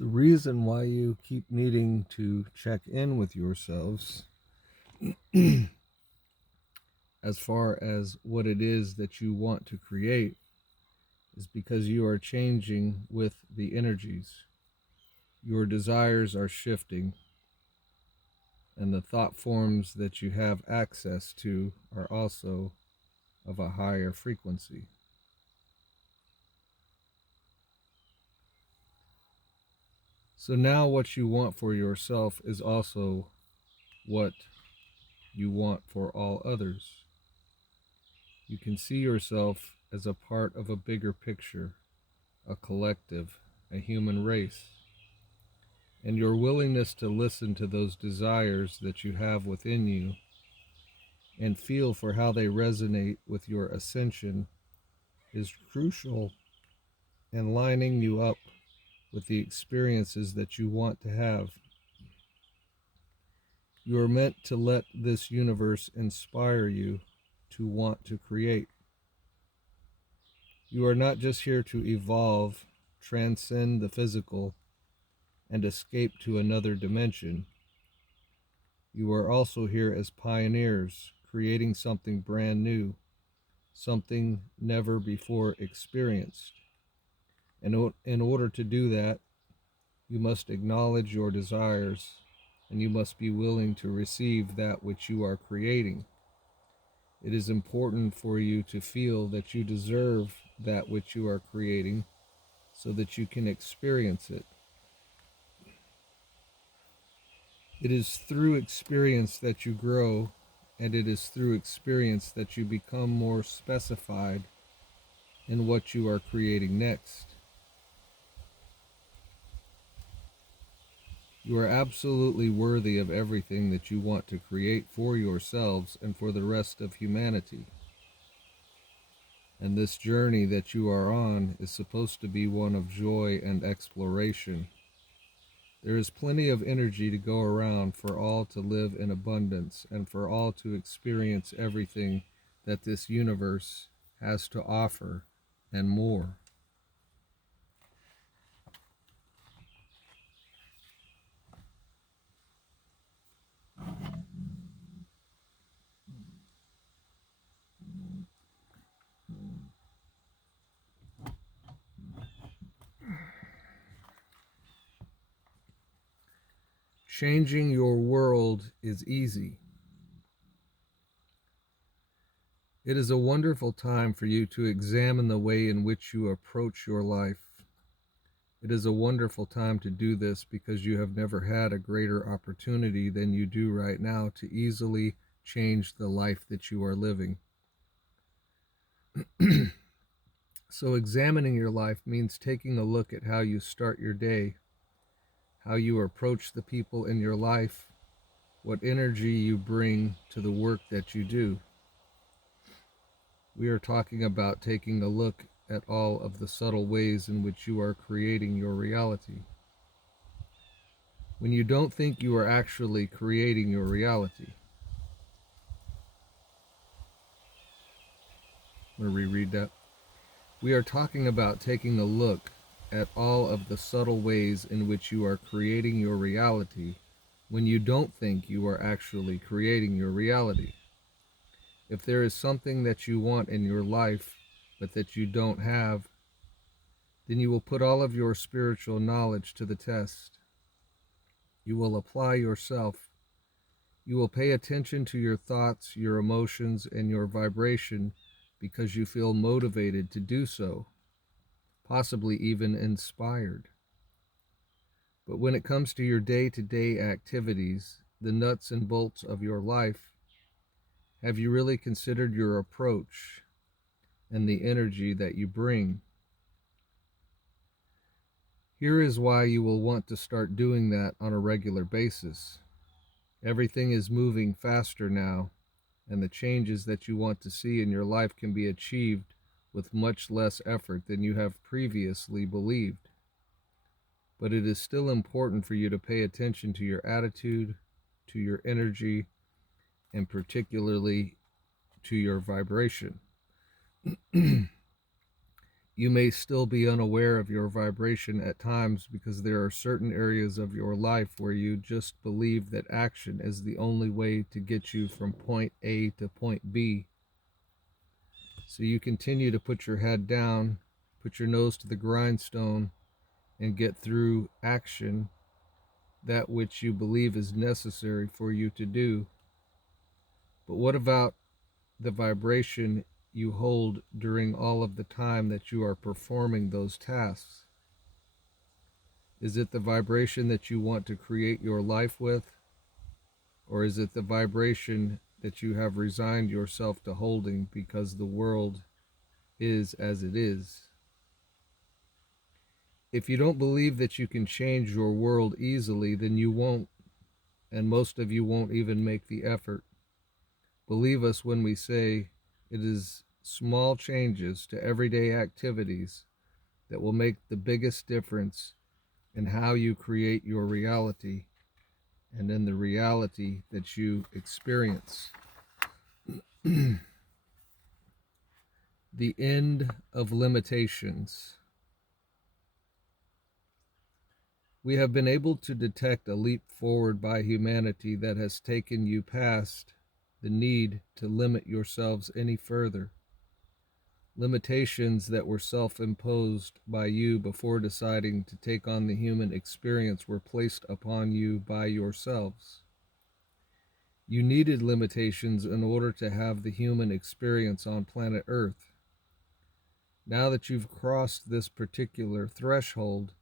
The reason why you keep needing to check in with yourselves as far as what it is that you want to create is because you are changing with the energies. Your desires are shifting, and the thought forms that you have access to are also of a higher frequency. So now what you want for yourself is also what you want for all others. You can see yourself as a part of a bigger picture, a collective, a human race. And your willingness to listen to those desires that you have within you and feel for how they resonate with your ascension is crucial in lining you up with the experiences that you want to have. You are meant to let this universe inspire you to want to create. You are not just here to evolve, transcend the physical, and escape to another dimension. You are also here as pioneers, creating something brand new, something never before experienced. And in order to do that, you must acknowledge your desires, and you must be willing to receive that which you are creating. It is important for you to feel that you deserve that which you are creating so that you can experience it. It is through experience that you grow, and it is through experience that you become more specified in what you are creating next. You are absolutely worthy of everything that you want to create for yourselves and for the rest of humanity. And this journey that you are on is supposed to be one of joy and exploration. There is plenty of energy to go around for all to live in abundance and for all to experience everything that this universe has to offer and more. Changing your world is easy. It is a wonderful time for you to examine the way in which you approach your life. It is a wonderful time to do this because you have never had a greater opportunity than you do right now to easily change the life that you are living. So examining your life means taking a look at how you start your day, how you approach the people in your life, what energy you bring to the work that you do. We are talking about taking a look at all of the subtle ways in which you are creating your reality. When you don't think you are actually creating your reality. I'm going to reread that. We are talking about taking a look at all of the subtle ways in which you are creating your reality when you don't think you are actually creating your reality. If there is something that you want in your life but that you don't have, then you will put all of your spiritual knowledge to the test. You will apply yourself. You will pay attention to your thoughts, your emotions, and your vibration because you feel motivated to do so, possibly even inspired. But when it comes to your day-to-day activities, the nuts and bolts of your life, have you really considered your approach and the energy that you bring? Here is why you will want to start doing that on a regular basis. Everything is moving faster now, and the changes that you want to see in your life can be achieved with much less effort than you have previously believed. But it is still important for you to pay attention to your attitude, to your energy, and particularly to your vibration. You may still be unaware of your vibration at times because there are certain areas of your life where you just believe that action is the only way to get you from point A to point B. So you continue to put your head down, put your nose to the grindstone, and get through action that which you believe is necessary for you to do. But what about the vibration you hold during all of the time that you are performing those tasks? Is it the vibration that you want to create your life with? Or is it the vibration that you have resigned yourself to holding because the world is as it is? If you don't believe that you can change your world easily, then you won't, and most of you won't even make the effort. Believe us when we say it is small changes to everyday activities that will make the biggest difference in how you create your reality and in the reality that you experience. The end of limitations. We have been able to detect a leap forward by humanity that has taken you past the need to limit yourselves any further. Limitations that were self-imposed by you before deciding to take on the human experience were placed upon you by yourselves. You needed limitations in order to have the human experience on planet Earth. Now that you've crossed this particular threshold,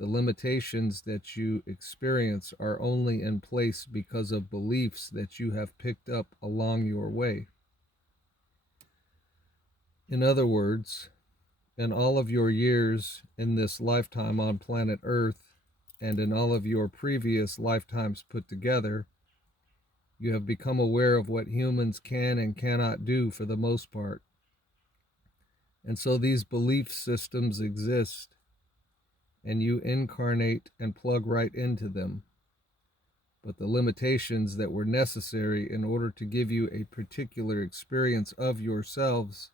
the limitations that you experience are only in place because of beliefs that you have picked up along your way. In other words, in all of your years in this lifetime on planet Earth, and in all of your previous lifetimes put together, you have become aware of what humans can and cannot do for the most part. And so these belief systems exist, and you incarnate and plug right into them. But the limitations that were necessary in order to give you a particular experience of yourselves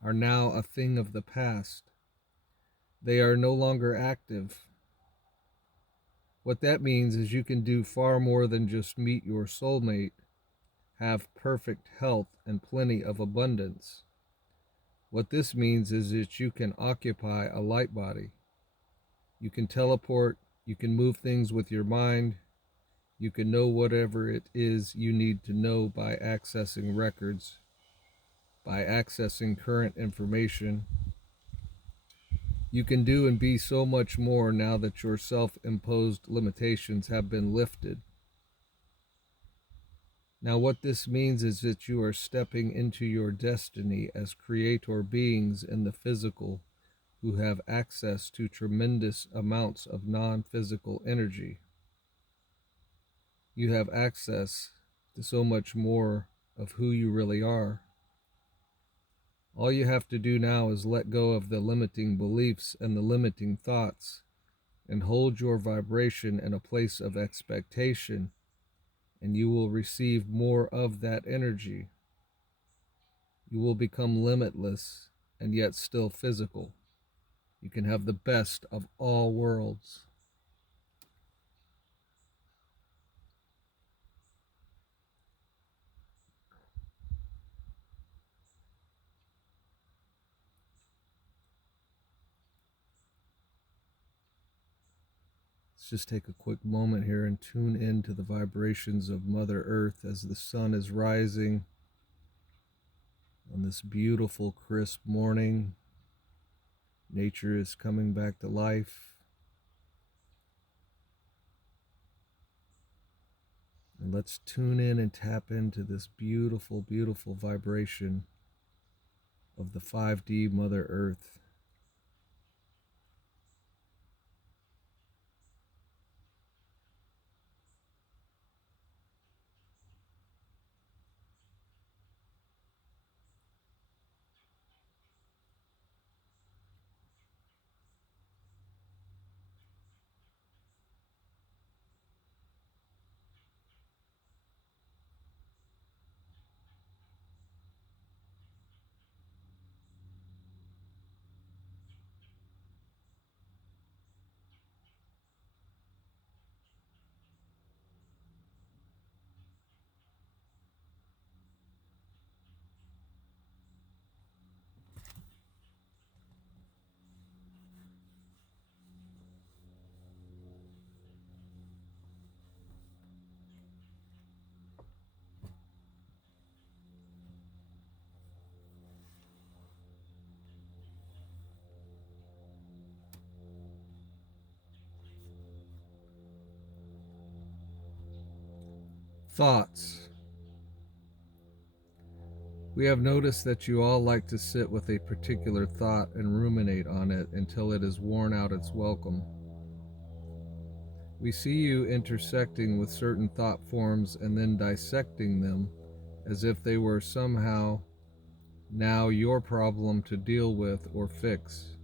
are now a thing of the past. They are no longer active. What that means is you can do far more than just meet your soulmate, have perfect health and plenty of abundance. What this means is that you can occupy a light body. You can teleport, you can move things with your mind, you can know whatever it is you need to know by accessing records, by accessing current information. You can do and be so much more now that your self-imposed limitations have been lifted. Now, what this means is that you are stepping into your destiny as creator beings in the physical who have access to tremendous amounts of non-physical energy. You have access to so much more of who you really are. All you have to do now is let go of the limiting beliefs and the limiting thoughts and hold your vibration in a place of expectation, and you will receive more of that energy. You will become limitless and yet still physical. You can have the best of all worlds. Let's just take a quick moment here and tune into the vibrations of Mother Earth as the sun is rising on this beautiful, crisp morning. Nature is coming back to life. And let's tune in and tap into this beautiful, beautiful vibration of the 5D Mother Earth. Thoughts. We have noticed that you all like to sit with a particular thought and ruminate on it until it has worn out its welcome. We see you intersecting with certain thought forms and then dissecting them as if they were somehow now your problem to deal with or fix.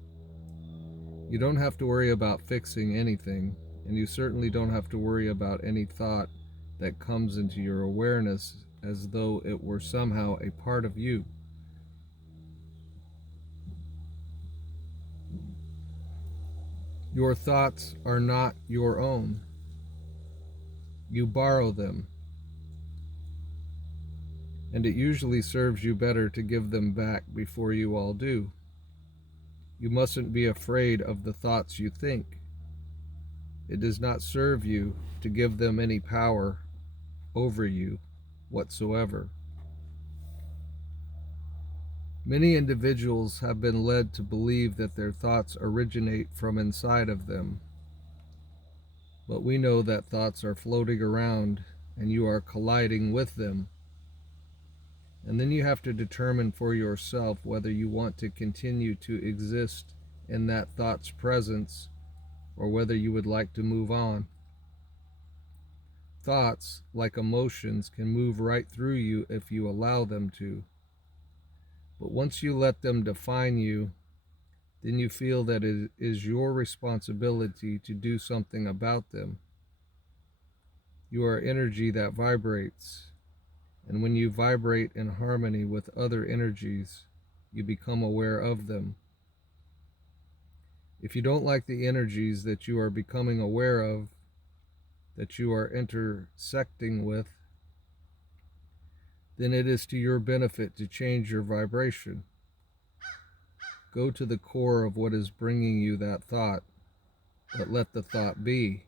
You don't have to worry about fixing anything, and you certainly don't have to worry about any thought that comes into your awareness as though it were somehow a part of you. Your thoughts are not your own. You borrow them, and it usually serves you better to give them back before you all do. You mustn't be afraid of the thoughts you think. It does not serve you to give them any power over you whatsoever. Many individuals have been led to believe that their thoughts originate from inside of them, but we know that thoughts are floating around and you are colliding with them. And then you have to determine for yourself whether you want to continue to exist in that thought's presence or whether you would like to move on. Thoughts, like emotions, can move right through you if you allow them to. But once you let them define you, then you feel that it is your responsibility to do something about them. You are energy that vibrates, and when you vibrate in harmony with other energies, you become aware of them. If you don't like the energies that you are becoming aware of, that you are intersecting with, then it is to your benefit to change your vibration. Go to the core of what is bringing you that thought, but let the thought be.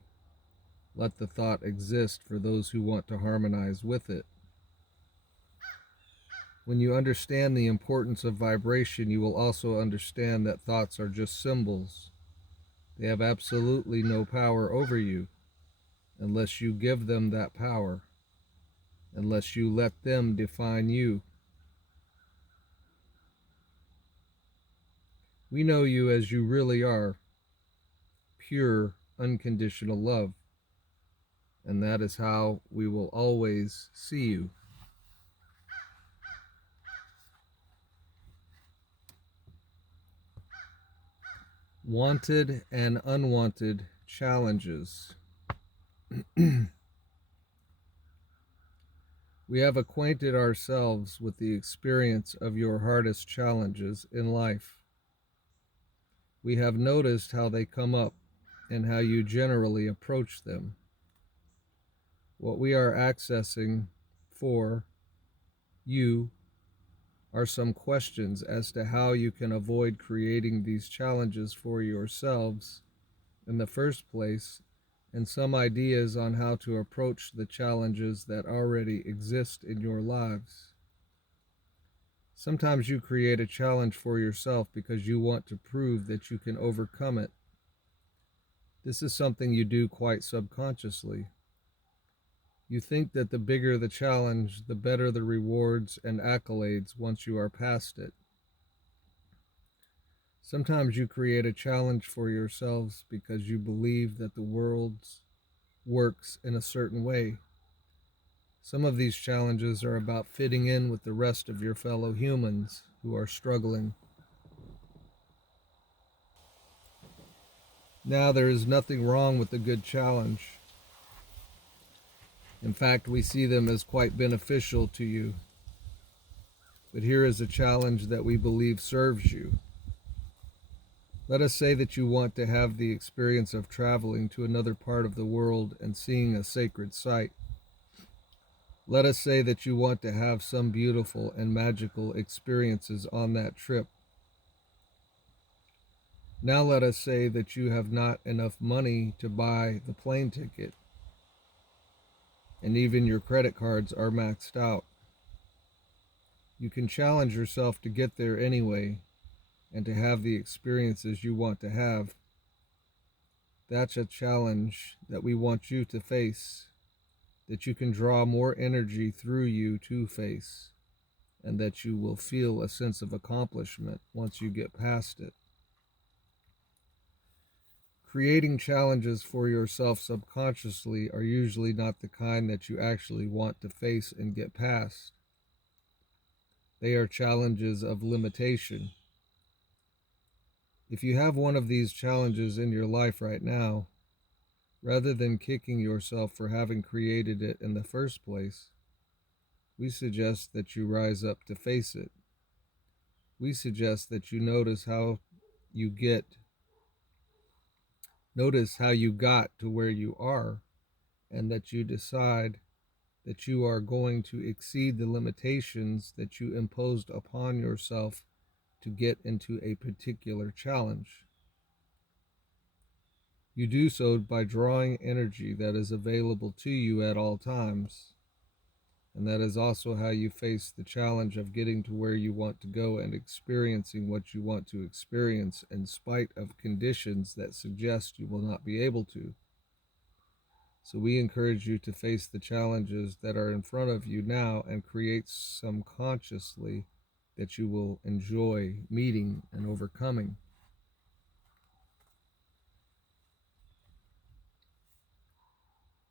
Let the thought exist for those who want to harmonize with it. When you understand the importance of vibration, you will also understand that thoughts are just symbols. They have absolutely no power over you unless you give them that power, unless you let them define you. We know you as you really are, pure, unconditional love, and that is how we will always see you. Wanted and unwanted challenges. We have acquainted ourselves with the experience of your hardest challenges in life. We have noticed how they come up and how you generally approach them. What we are accessing for you are some questions as to how you can avoid creating these challenges for yourselves in the first place, and some ideas on how to approach the challenges that already exist in your lives. Sometimes you create a challenge for yourself because you want to prove that you can overcome it. This is something you do quite subconsciously. You think that the bigger the challenge, the better the rewards and accolades once you are past it. Sometimes you create a challenge for yourselves because you believe that the world works in a certain way. Some of these challenges are about fitting in with the rest of your fellow humans who are struggling. Now, there is nothing wrong with a good challenge. In fact, we see them as quite beneficial to you. But here is a challenge that we believe serves you. Let us say that you want to have the experience of traveling to another part of the world and seeing a sacred site. Let us say that you want to have some beautiful and magical experiences on that trip. Now let us say that you have not enough money to buy the plane ticket, and even your credit cards are maxed out. You can challenge yourself to get there anyway and to have the experiences you want to have. That's a challenge that we want you to face. that you can draw more energy through you to face, and that you will feel a sense of accomplishment once you get past it. Creating challenges for yourself subconsciously are usually not the kind that you actually want to face and get past. They are challenges of limitation. If you have one of these challenges in your life right now, rather than kicking yourself for having created it in the first place, we suggest that you rise up to face it. We suggest that you notice how you got to where you are, and that you decide that you are going to exceed the limitations that you imposed upon yourself to get into a particular challenge. You do so by drawing energy that is available to you at all times. And that is also how you face the challenge of getting to where you want to go and experiencing what you want to experience in spite of conditions that suggest you will not be able to. So we encourage you to face the challenges that are in front of you now and create some consciously that you will enjoy meeting and overcoming.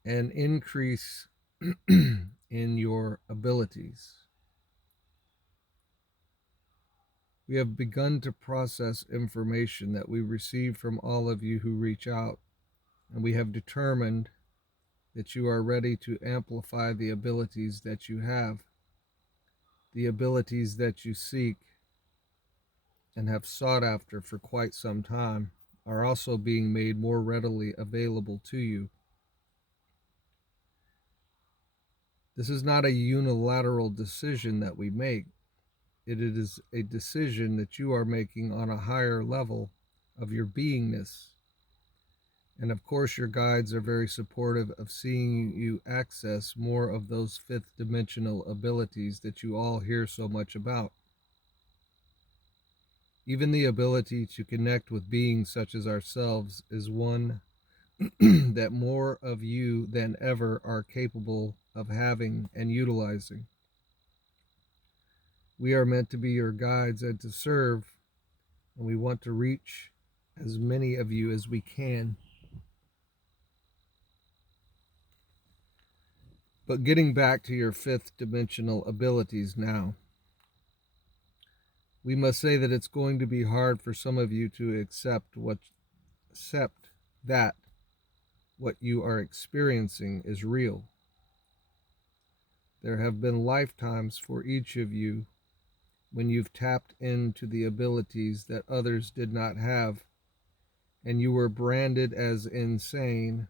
And increase in your abilities. We have begun to process information that we receive from all of you who reach out, and we have determined that you are ready to amplify the abilities that you have, the abilities that you seek and have sought after for quite some time are also being made more readily available to you. This is not a unilateral decision that we make. It is a decision that you are making on a higher level of your beingness. And of course, your guides are very supportive of seeing you access more of those fifth dimensional abilities that you all hear so much about. Even the ability to connect with beings such as ourselves is one that more of you than ever are capable of having and utilizing. We are meant to be your guides and to serve, and we want to reach as many of you as we can. But getting back to your fifth dimensional abilities now, we must say that it's going to be hard for some of you to accept that what you are experiencing is real. There have been lifetimes for each of you when you've tapped into the abilities that others did not have, and you were branded as insane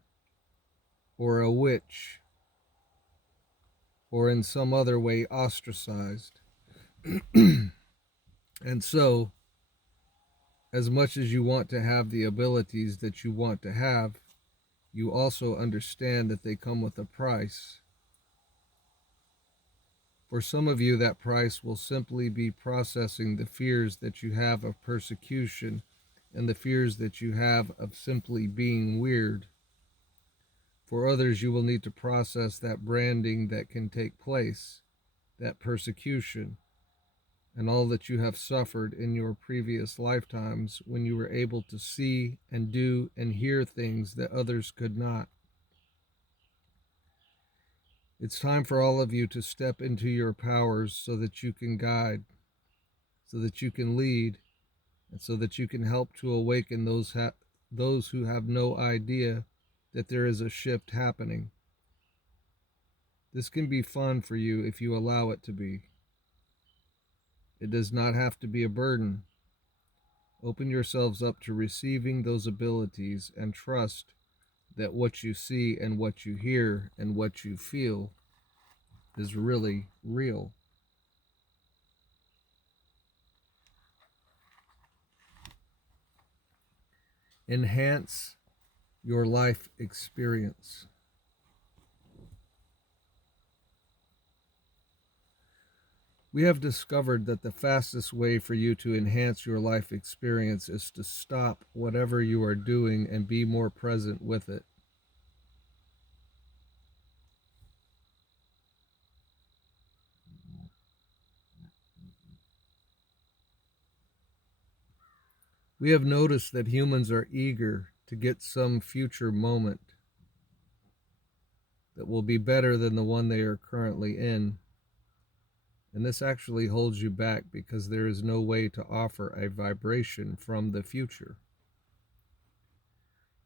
or a witch or in some other way ostracized. And so, as much as you want to have the abilities that you want to have, you also understand that they come with a price. For some of you, that price will simply be processing the fears that you have of persecution and the fears that you have of simply being weird. For others, you will need to process that branding that can take place, that persecution, and all that you have suffered in your previous lifetimes when you were able to see and do and hear things that others could not. It's time for all of you to step into your powers so that you can guide, so that you can lead, and so that you can help to awaken those who have no idea that there is a shift happening. This can be fun for you if you allow it to be. It does not have to be a burden. Open yourselves up to receiving those abilities and trust that what you see and what you hear and what you feel is really real. Enhance your life experience. We have discovered that the fastest way for you to enhance your life experience is to stop whatever you are doing and be more present with it. We have noticed that humans are eager to get some future moment that will be better than the one they are currently in. And this actually holds you back because there is no way to offer a vibration from the future.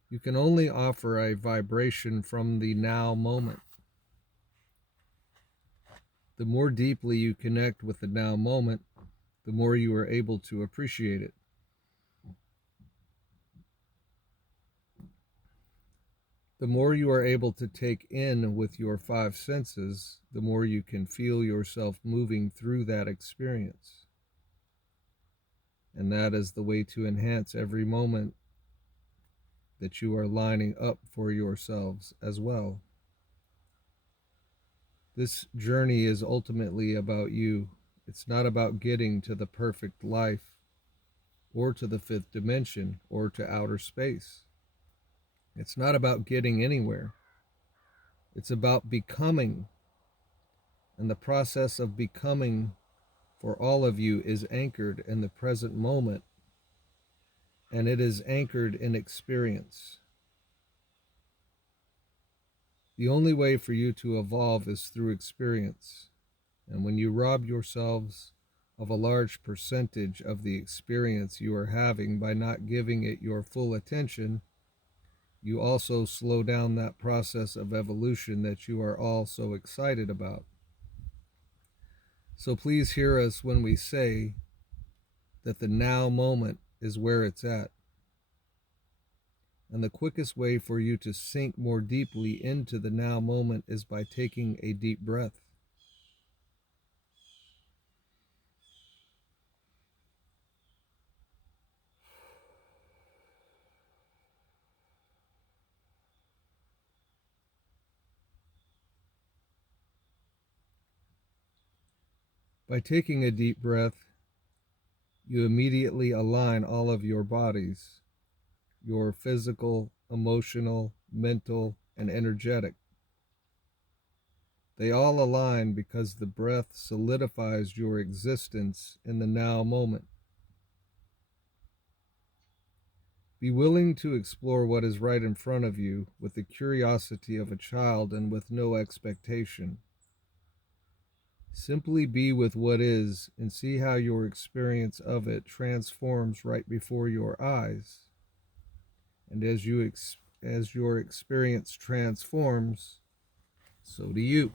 You can only offer a vibration from the now moment. The more deeply you connect with the now moment, the more you are able to appreciate it. The more you are able to take in with your five senses, the more you can feel yourself moving through that experience. And that is the way to enhance every moment that you are lining up for yourselves as well. This journey is ultimately about you. It's not about getting to the perfect life or to the fifth dimension or to outer space. It's not about getting anywhere. It's about becoming. And the process of becoming for all of you is anchored in the present moment, and it is anchored in experience. The only way for you to evolve is through experience. And when you rob yourselves of a large percentage of the experience you are having by not giving it your full attention, you also slow down that process of evolution that you are all so excited about. So please hear us when we say that the now moment is where it's at. And the quickest way for you to sink more deeply into the now moment is by taking a deep breath. By taking a deep breath, you immediately align all of your bodies, your physical, emotional, mental, and energetic. They all align because the breath solidifies your existence in the now moment. Be willing to explore what is right in front of you with the curiosity of a child and with no expectation. Simply be with what is and see how your experience of it transforms right before your eyes. And as your experience transforms, so do you.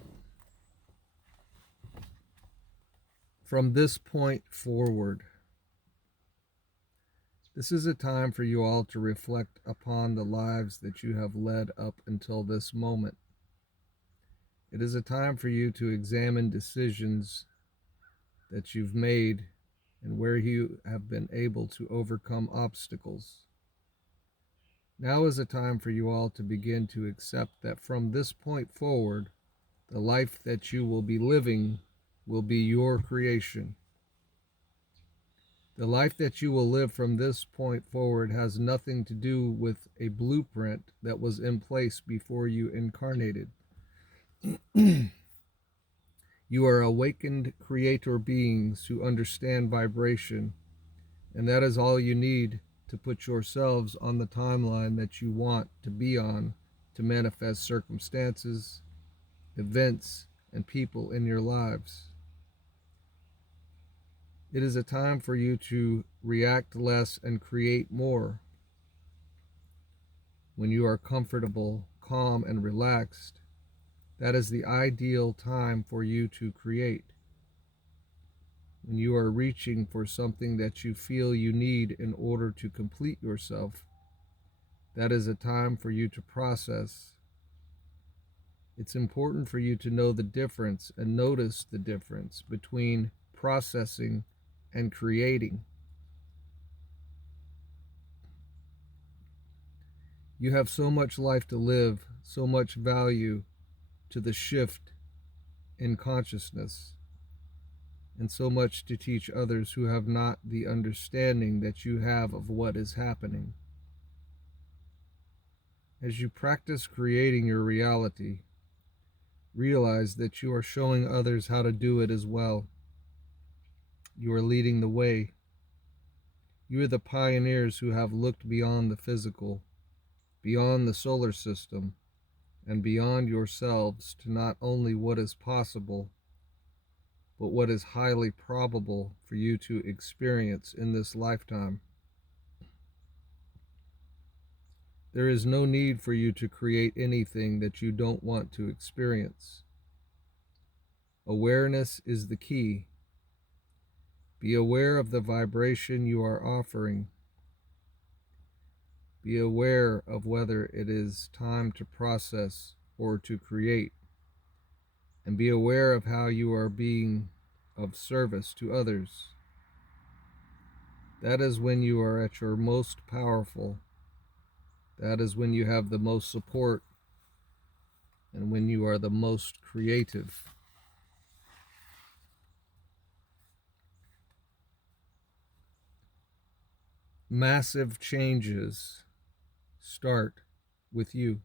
From this point forward, this is a time for you all to reflect upon the lives that you have led up until this moment. It is a time for you to examine decisions that you've made and where you have been able to overcome obstacles. Now is a time for you all to begin to accept that from this point forward, the life that you will be living will be your creation. The life that you will live from this point forward has nothing to do with a blueprint that was in place before you incarnated. You are awakened creator beings who understand vibration, and that is all you need to put yourselves on the timeline that you want to be on to manifest circumstances, events, and people in your lives. It is a time for you to react less and create more. When you are comfortable, calm, and relaxed, that is the ideal time for you to create. When you are reaching for something that you feel you need in order to complete yourself, that is a time for you to process. It's important for you to know the difference and notice the difference between processing and creating. You have so much life to live, so much value to the shift in consciousness, and so much to teach others who have not the understanding that you have of what is happening. As you practice creating your reality, realize that you are showing others how to do it as well. You are leading the way. You are the pioneers who have looked beyond the physical, beyond the solar system, and beyond yourselves to not only what is possible, but what is highly probable for you to experience in this lifetime. There is no need for you to create anything that you don't want to experience. Awareness is the key. Be aware of the vibration you are offering. Be aware of whether it is time to process or to create. And be aware of how you are being of service to others. That is when you are at your most powerful. That is when you have the most support and when you are the most creative. Massive changes start with you.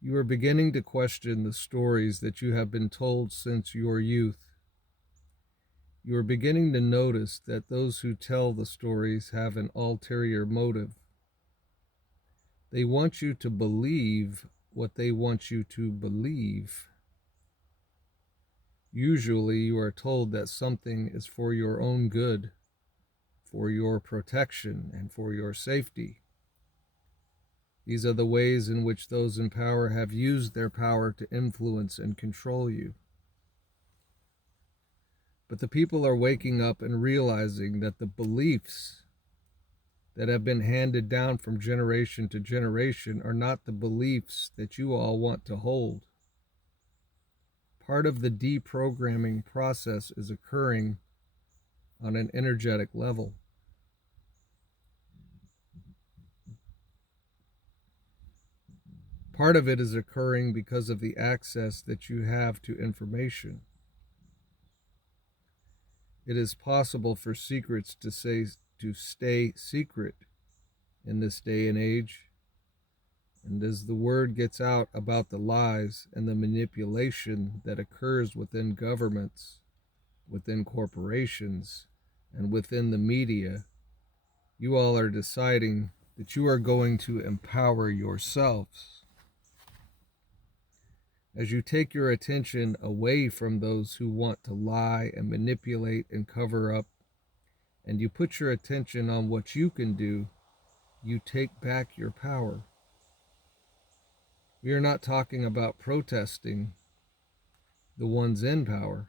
You are beginning to question the stories that you have been told since your youth. You are beginning to notice that those who tell the stories have an ulterior motive. They want you to believe what they want you to believe. Usually you are told that something is for your own good, for your protection, and for your safety. These are the ways in which those in power have used their power to influence and control you. But the people are waking up and realizing that the beliefs that have been handed down from generation to generation are not the beliefs that you all want to hold. Part of the deprogramming process is occurring on an energetic level. Part of it is occurring because of the access that you have to information. It is possible for secrets to stay secret in this day and age. And as the word gets out about the lies and the manipulation that occurs within governments, within corporations, and within the media, you all are deciding that you are going to empower yourselves. As you take your attention away from those who want to lie and manipulate and cover up, and you put your attention on what you can do, you take back your power. We are not talking about protesting the ones in power.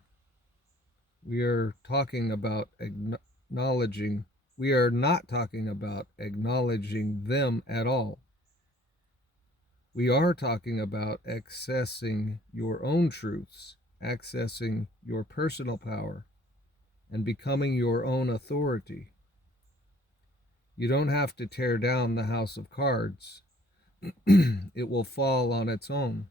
We are talking about acknowledging. We are not talking about acknowledging them at all. We are talking about accessing your own truths, accessing your personal power, and becoming your own authority. You don't have to tear down the house of cards. It will fall on its own.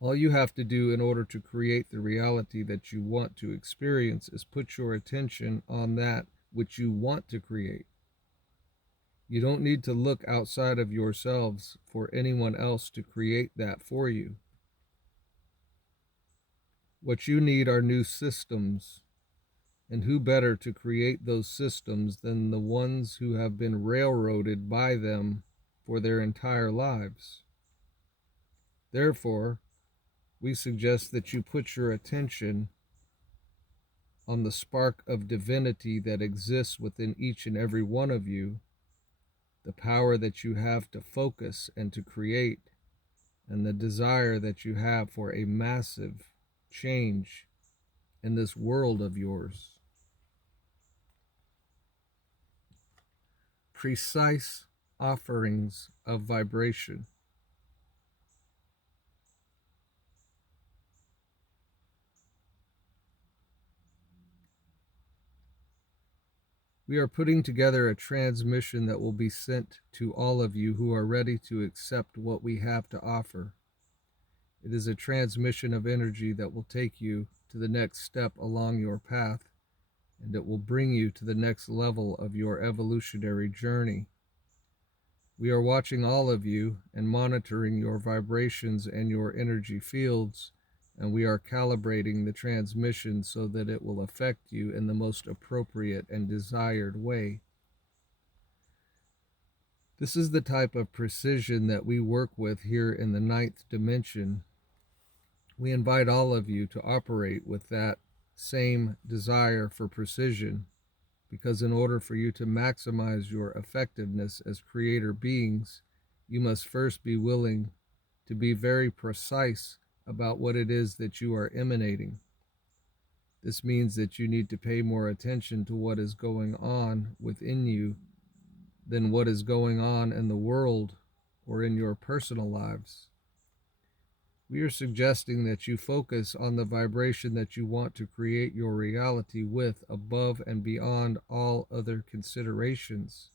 All you have to do in order to create the reality that you want to experience is put your attention on that which you want to create. You don't need to look outside of yourselves for anyone else to create that for you. What you need are new systems, and who better to create those systems than the ones who have been railroaded by them for their entire lives? Therefore, we suggest that you put your attention on the spark of divinity that exists within each and every one of you, the power that you have to focus and to create, and the desire that you have for a massive change in this world of yours. Precise offerings of vibration. We are putting together a transmission that will be sent to all of you who are ready to accept what we have to offer. It is a transmission of energy that will take you to the next step along your path, and it will bring you to the next level of your evolutionary journey. We are watching all of you and monitoring your vibrations and your energy fields and we are calibrating the transmission so that it will affect you in the most appropriate and desired way. This is the type of precision that we work with here in the ninth dimension. We invite all of you to operate with that same desire for precision, because in order for you to maximize your effectiveness as creator beings, you must first be willing to be very precise about what it is that you are emanating. This means that you need to pay more attention to what is going on within you than what is going on in the world or in your personal lives. We are suggesting that you focus on the vibration that you want to create your reality with above and beyond all other considerations.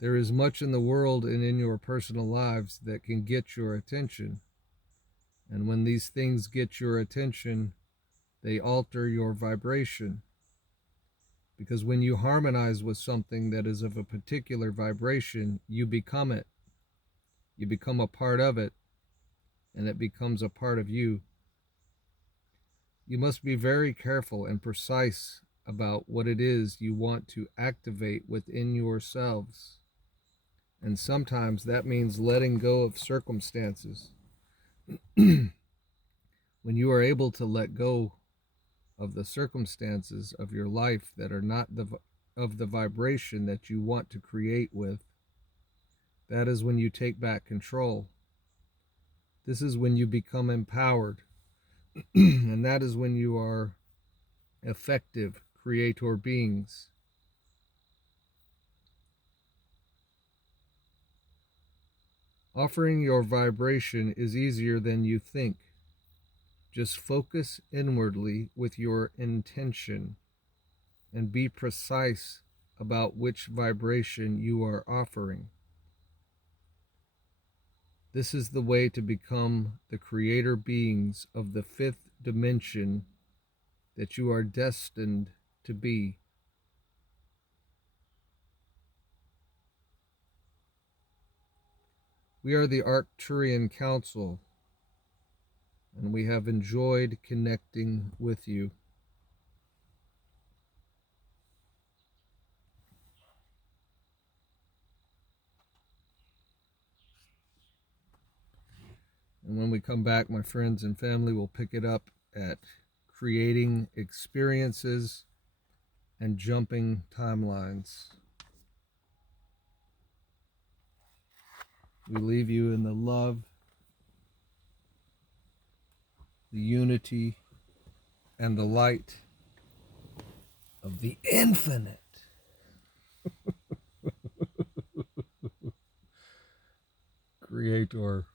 There is much in the world and in your personal lives that can get your attention. And when these things get your attention, they alter your vibration. Because when you harmonize with something that is of a particular vibration, you become it. You become a part of it, and it becomes a part of you. You must be very careful and precise about what it is you want to activate within yourselves. And sometimes that means letting go of circumstances. When you are able to let go of the circumstances of your life that are not of the vibration that you want to create with, that is when you take back control. This is when you become empowered. And that is when you are effective creator beings. Offering your vibration is easier than you think. Just focus inwardly with your intention and be precise about which vibration you are offering. This is the way to become the creator beings of the fifth dimension that you are destined to be. We are the Arcturian Council, and we have enjoyed connecting with you. And when we come back, my friends and family will pick it up at creating experiences and jumping timelines. We leave you in the love, the unity, and the light of the infinite. Creator.